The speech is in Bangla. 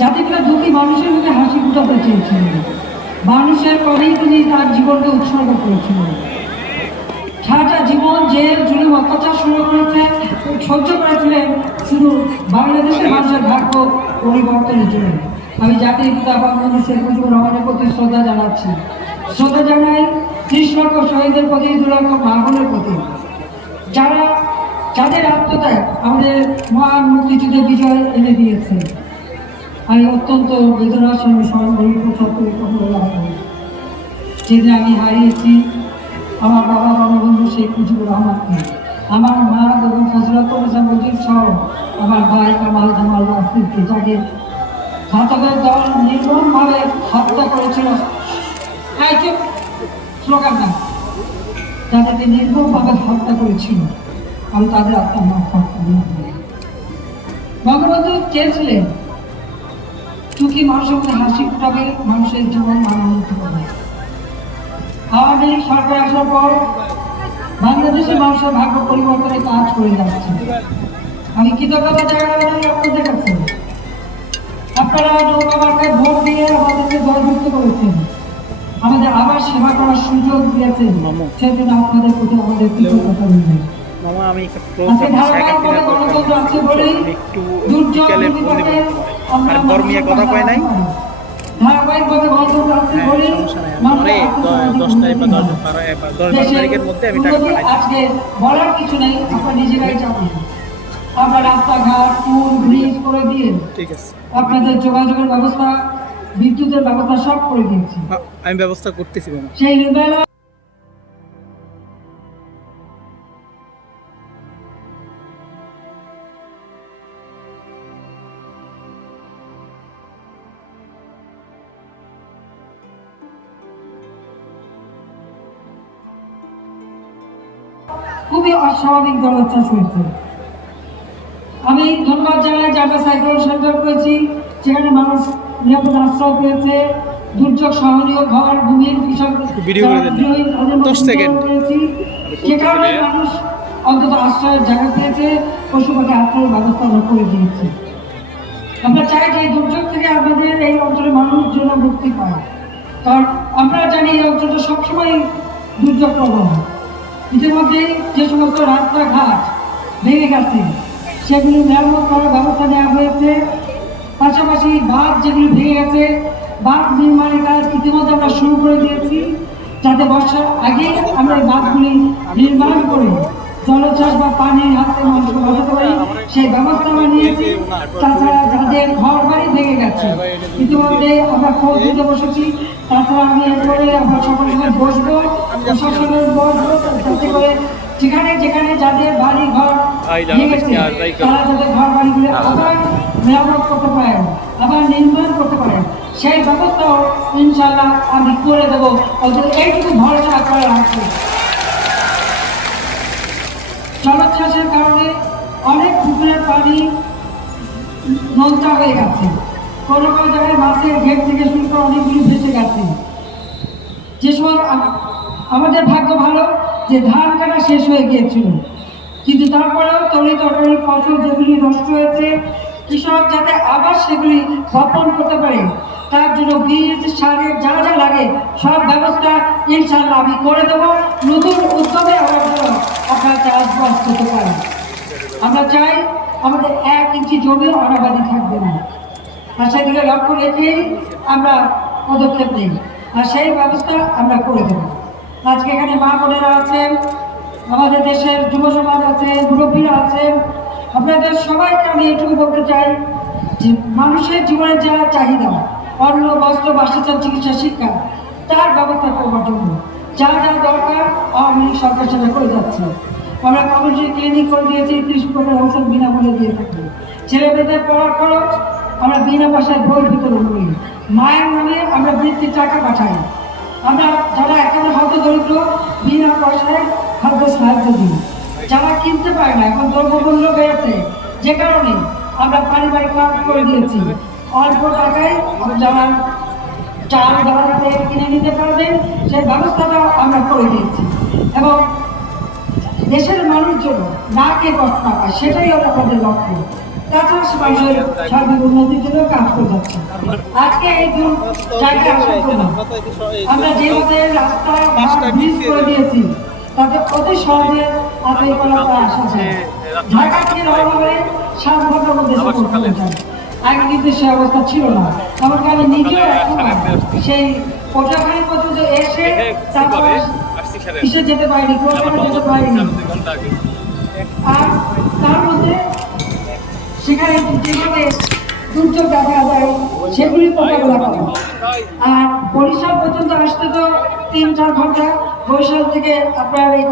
যাতে করে দুঃখী মানুষের মুখে হাসি ফুটাতে চেয়েছিলেন। মানুষের পরেই তিনি তার জীবনকে উৎসর্গ করেছিলেন। সারাটা জীবন যে জুলুম, অত্যাচার শুরু করেছে, সহ্য করেছিলেন শুধু বাংলাদেশের মানুষের ভাগ্য পরিবর্তনের জন্য। আমি জাতির পিতা বঙ্গবন্ধু শেখ মুজিবুর রহমানের প্রতি শ্রদ্ধা জানাচ্ছি। শ্রদ্ধা জানাই ত্রিশ লক্ষ শহীদের প্রতি, দু লক্ষ মাহবুলের প্রতি। যারা, যাদের আত্মত্যাগ আমাদের মহান মুক্তিযুদ্ধের বিজয় এনে দিয়েছে। আমি অত্যন্ত বেদনার সঙ্গে স্মরণ করি যেদিন আমি হারিয়েছি, আমার বাবা বঙ্গবন্ধু শেখ মুজিবুর রহমানকে, আমার মা ফজলাত হোসেন মুজিব সহ আমার ভাই কামাল জামাল আসিফকে যাকে ঘাতকের দল নির্মমভাবে হত্যা করেছিল। যাদেরকে নির্মমভাবে হত্যা করেছিল, আমি তাদের আত্মার মাফ কামনা করি বঙ্গবন্ধু চেয়েছিলেন চুকি মানুষের মধ্যে হাসি ফুটাবে মানুষের জীবন মানান্বিত করবে আওয়ামী লীগ সরকার আসার পর বাংলাদেশের মানুষের ভাগ্য পরিবর্তনের কাজ করে যাচ্ছে। আমি কৃতজ্ঞতা জানাই আপনাদের কাছে। আপনারা নৌকা ভোট দিয়ে আমাদেরকে জয়যুক্ত করেছেন। আমাদের আবার সেবা করার সুযোগ দিয়েছেন। সেজন্য আপনাদের প্রতি আমাদের কৃতজ্ঞতা রইল। মামা আমি একটা প্রোগ্রাম বিকেলে আর কথা কয় নাই? হ্যাঁ বা দশ বারো দশ বারো তারিখের মধ্যে আমি টাকা পাঠাই বলার কিছু নেই আপনারা নিজেরাই জানেন। রাস্তাঘাট পুল ব্রিজ করে দিয়ে ঠিক আছে। আপনাদের যোগাযোগের ব্যবস্থা বিদ্যুতের ব্যবস্থা সব করে দিয়েছি। আমি ব্যবস্থা করতেছি সেই খুবই অস্বাভাবিক জলোচ্ছ্বাস হয়েছে আমি ধন্যবাদ জানাই যে আমরা সাইক্লোন সেন্টার করেছি সেখানে মানুষ নিরাপদ আশ্রয় পেয়েছে দুর্যোগ সহনীয় ঘর ভূমির কৃষক সে কারণে মানুষ অন্তত আশ্রয়ের জায়গা পেয়েছে পশু পাখি আশ্রয়ের ব্যবস্থা আমরা করে দিয়েছি। আমরা চাই যে এই দুর্যোগ থেকে আমাদের এই অঞ্চলের মানুষ যেন মুক্তি পায়। কারণ আমরা জানি এই অঞ্চলটা সবসময় দুর্যোগ প্রবণ ইতিমধ্যে যে সমস্ত রাস্তাঘাট ভেঙে গেছে, সেগুলি মেরামত করার ব্যবস্থা নেওয়া হয়েছে। পাশাপাশি বাঁধ যেগুলি ভেঙে গেছে, বাঁধ নির্মাণের কাজ ইতিমধ্যে আমরা শুরু করে দিয়েছি, যাতে বর্ষার আগে আমরা এই বাঁধগুলি নির্মাণ করে জলোচ্ছ্বাস বা পানির হাত মানুষকে বাঁচাতে পারি। সেই ব্যবস্থা আমরা নিয়েছি। তাছাড়া যাদের ঘর বাড়ি ভেঙে গেছে ইতিমধ্যে আমরা খোঁজ দিতে বসেছি। তাছাড়া আমি এরপরে আমরা সকলের সঙ্গে বসবো। প্রশাসনের বসবো যাতে করে যেখানে যেখানে যাদের বাড়ি ঘর ভেঙেছে তারা যাতে ঘর বাড়িগুলো আবার মেরামত করতে পারেন আবার নির্মাণ করতে পারেন সেই ব্যবস্থাও ইনশাল্লাহ আমি করে দেবো। অন্তত এইটুকু ভরসা আপনারা রাখব জলোচ্ছ্বাসের কারণে অনেক পুকুরের পানি নোংরা হয়ে গেছে। কোনো কোনো ঘেট থেকে শুরু করে অনেকগুলি ভেসে গেছে যে আমাদের ভাগ্য ভালো যে ধান কাটা শেষ হয়ে গিয়েছিল। কিন্তু তারপরেও তরি তরকারি ফসল যেগুলি নষ্ট হয়েছে, কৃষক যাতে আবার সেগুলি বপন করতে পারে, তার জন্য বীজ সারের যা যা লাগে, সব ব্যবস্থা ইনশাল্লাহ আমি করে দেবো। নতুন উদ্যোগে হওয়ার জন্য আপনারা চাষবাস করতে পারেন আমরা চাই আমাদের এক ইঞ্চি জমি অনাবাদি থাকবে না। আর সেদিকে লক্ষ্য রেখেই আমরা পদক্ষেপ নিই। আর সেই ব্যবস্থা আমরা করে দেব। আজকে এখানে মা বোনেরা আছেন, আমাদের দেশের যুব সমাজ আছে, মুরব্বীরা আছেন। আপনাদের সবাইকে আমি এটুকু বলতে চাই যে মানুষের জীবনের যা চাহিদা, অন্ন, বস্ত্র, বাসস্থান, চিকিৎসা, শিক্ষা, তার ব্যবস্থা করবার জন্য যা যা দরকার আওয়ামী লীগ সরকার সেটা করে যাচ্ছে। আমরা কমিউনিটি ক্লিনিক করে দিয়েছি, ত্রিশ প্রকার ঔষধ বিনামূল্যে দিয়ে থাকি। ছেলে মেয়েদের পড়ার খরচ আমরা বিনা পয়সায় বই বিতরণ করি মায়ের নামে আমরা বৃত্তির টাকা পাঠাই। আমরা যারা একেবারে হয়তো দরিদ্র, বিনা পয়সায় খাদ্য সাহায্য দিই। যারা কিনতে পারে না, এখন দ্রব্যমূল্য বেড়েছে। যে কারণে আমরা পারিবারিক কাজ করে দিয়েছি। অল্প টাকায় যারা চাল ডাল কিনে নিতে পারবেন, সেই ব্যবস্থাটা আমরা করে দিয়েছি। এবং দেশের মানুষ জন্য না কে কষ্ট না পায় সেটাই আমাদের লক্ষ্য। তাছাড়া মানুষের সার্বিক উন্নতির জন্য কাজ করে যাচ্ছে। আজকে এই দু জায়গায় আসার জন্য আমরা যেভাবে রাস্তা ব্রিজ করে দিয়েছি তাতে অতি সহজে আপনি করা আসা যায় ঢাকা থেকে রওনা হয়ে সাত ঘণ্টার মধ্যে পৌঁছানো যায় আগে কিন্তু সে অবস্থা ছিল না। এমনকি আমি নিজেও এখন সেই পটুয়াখালী পর্যন্ত এসে তারপর কিসে যেতে পারিনি যেতে পারিনি। আর তার মধ্যে সেখানে যেখানে দুর্যোগ দেখা যায় সেগুলি মোকাবেলা করা। আর বরিশাল পর্যন্ত আসতে তো তিন চার ঘণ্টা বরিশাল থেকে আপনার এই